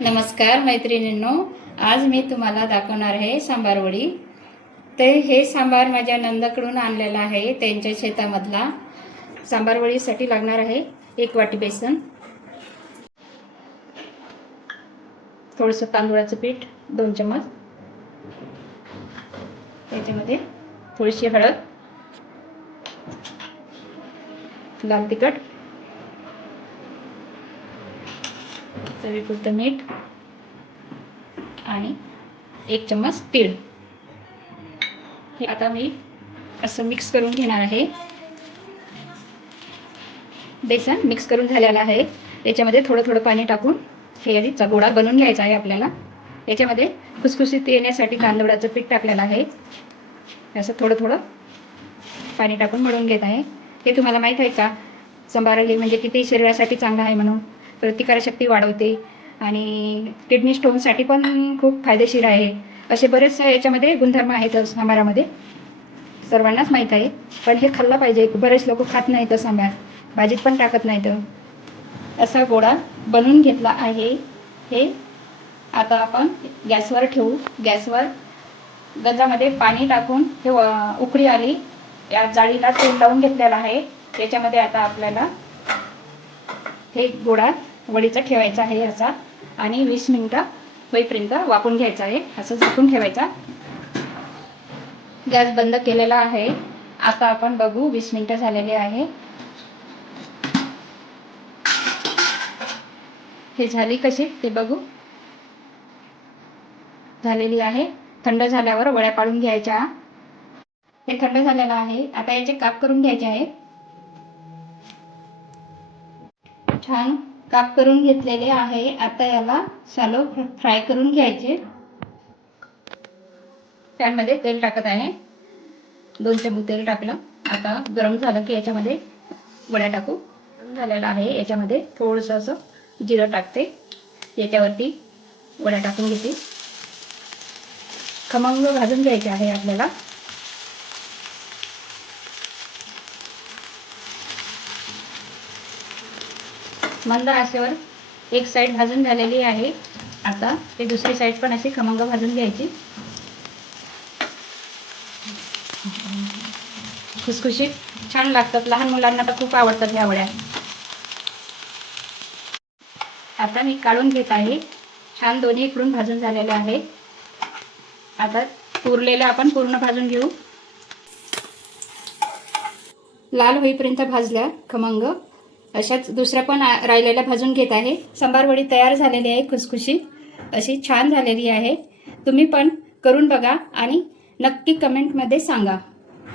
नमस्कार मैत्रिणींनो, आज मी तुम्हाला दाखवणार आहे सांबार वडी। तर हे सांबार माझ्या नंदकडून आणलेला आहे, त्यांच्या शेतामधला। सांबार वडीसाठी लागणार आहे 1 वाटी बेसन, थोडंसं तांदूळाचं पीठ 2 चम्मच, त्याच्यामध्ये थोडीशी हळद, लाल तिखट, चवीपुरतं मीठ आणि 1 चम्मच तीळ। हे आता मी असं मिक्स करून घेणार आहे। बेसन मिक्स करून झालेलं आहे, याच्यामध्ये थोडं थोडं पाणी टाकून हे आधीचा गोळा बनवून घ्यायचा आहे आपल्याला। याच्यामध्ये खुसखुशीत येण्यासाठी तांदळाचं पीठ टाकलेलं आहे, असं थोडं थोडं पाणी टाकून मळून घेत आहे। हे तुम्हाला माहीत आहे का, सांबार हे म्हणजे किती शरीरासाठी चांगलं आहे, म्हणून प्रतिकारशक्ती वाढवते आणि किडनी स्टोनसाठी पण खूप फायदेशीर आहे। असे बरेच याच्यामध्ये गुणधर्म आहेत सांबारामध्ये, सर्वांनाच माहीत आहे। पण हे खाल्लं पाहिजे, बरेच लोक खात नाहीत सांबार, भाजीत पण टाकत नाहीत। असा गोळा बनवून घेतला आहे। हे आता आपण गॅसवर ठेवू। गॅसवर गंजामध्ये पाणी टाकून हे उकळी आली, या जाळीला तेल लावून घेतलेलं आहे। याच्यामध्ये आता आपल्याला हे गोळा वडीचा ठेवायचा आहे असा, आणि 20 मिनिटं होईपर्यंत वाफवून घ्यायचा आहे, असं झाकून ठेवायचा। गॅस बंद केलेला आहे। आता आपण बघू, 20 मिनिटं झालेली आहे। हे झाली कशी ते बघू। झालेली आहे। थंड झाल्यावर वड्या पाडून घ्यायच्या। हे थंड झालेलं आहे, आता याचे काप करून घ्यायचे आहे। छान काप करून घेतलेले आहे। आता याला शॅलो फ्राय करून घ्यायचे। पॅन मध्ये तेल टाकत आहे, 2 चमचे तेल टाकलं। आता गरम झालं की याच्यामध्ये वड्या टाकू। झालेला आहे, याच्यामध्ये थोडंसं असं जिरं टाकते, याच्यावरती वड्या टाकून घेते। खमंग भाजून घ्यायचे आहे आपल्याला। मंद आचेवर एक साइड भाजून झालेली आहे। आता ते दुसरी साइड पण अशी खमंग भाजून घ्यायची। खुसखुशीत छान लागतात, लहान मुलांना तर खूप आवडतात ह्या वड्या। आता मी काढून घेत आहे। छान दोन्ही इकडून भाजून झालेले आहे। आता उरलेले आपण पूर्ण भाजून घेऊ। लाल होईपर्यंत भाजल्या खमंग, अशाच दुसऱ्या पण राहिलेल्या भाजून घेत आहे। सांबार वडी तयार झालेली आहे, खुसखुशीत अशी छान झालेली आहे। तुम्ही पण करून बघा आणि नक्की कमेंटमध्ये सांगा।